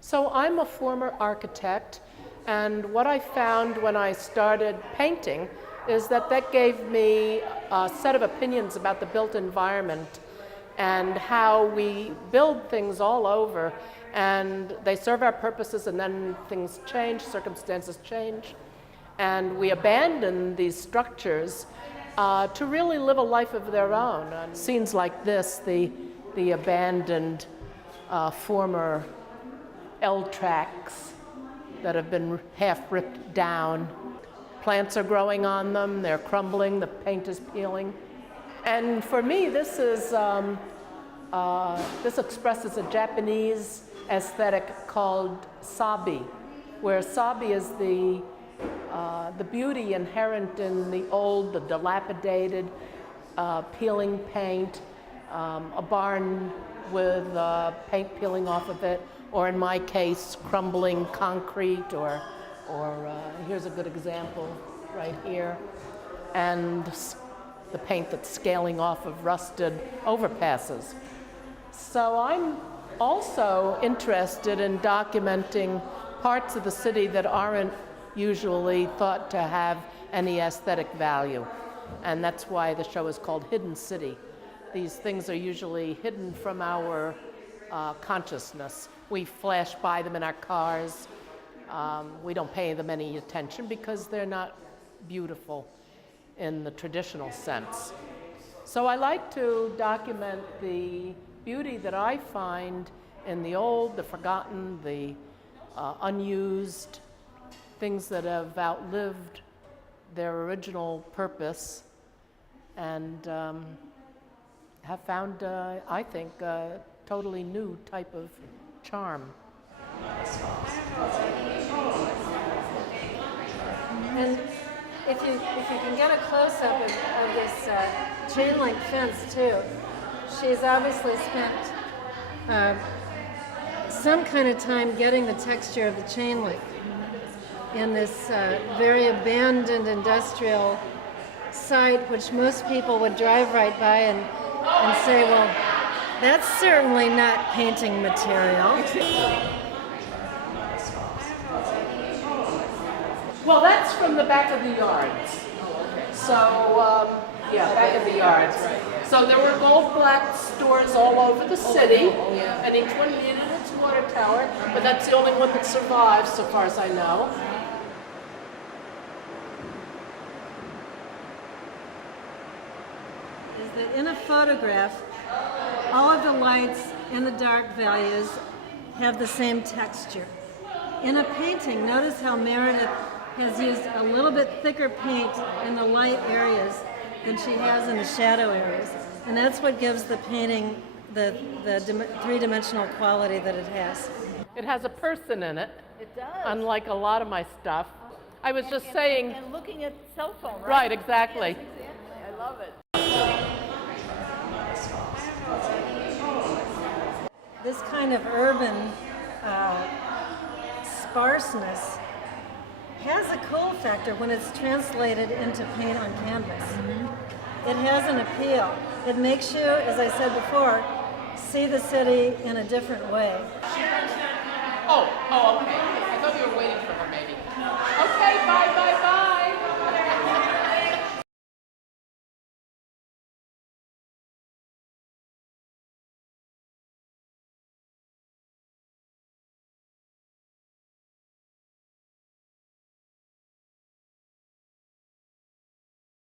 So I'm a former architect, and what I found when I started painting is that gave me a set of opinions about the built environment and how we build things all over, and they serve our purposes, and then things change, circumstances change, and we abandon these structures to really live a life of their own. And scenes like this, the abandoned former L tracks that have been half ripped down. Plants are growing on them, they're crumbling, the paint is peeling. And for me, this expresses a Japanese aesthetic called sabi, where sabi is the beauty inherent in the old, the dilapidated, peeling paint, a barn with paint peeling off of it, or in my case, crumbling concrete, or here's a good example right here, and the paint that's scaling off of rusted overpasses. So I'm also interested in documenting parts of the city that aren't usually thought to have any aesthetic value, and that's why the show is called Hidden City. These things are usually hidden from our consciousness. We flash by them in our cars. We don't pay them any attention because they're not beautiful in the traditional sense. So I like to document the beauty that I find in the old, the forgotten, the unused, things that have outlived their original purpose, and have found, I think, a totally new type of charm. And if you can get a close-up of this chain link fence too, she's obviously spent some kind of time getting the texture of the chain link in this very abandoned industrial site, which most people would drive right by and say, well, that's certainly not painting material. Well, that's from the back of the yards. So, yeah, back of the yards. So there were gold black stores all over the city, and each one needed its water tower, but that's the only one that survives, so far as I know. Is that in a photograph, all of the lights and the dark values have the same texture. In a painting, notice how Meredith has used a little bit thicker paint in the light areas than she has in the shadow areas. And that's what gives the painting the three-dimensional quality that it has. It has a person in it. It does. Unlike a lot of my stuff. I was just saying. And looking at the cell phone, right? Right, exactly. Yes, exactly. I love it. This kind of urban sparseness has a cool factor when it's translated into paint on canvas. Mm-hmm. It has an appeal. It makes you, as I said before, see the city in a different way. Oh, okay. I thought you were waiting for her, maybe. Okay, bye.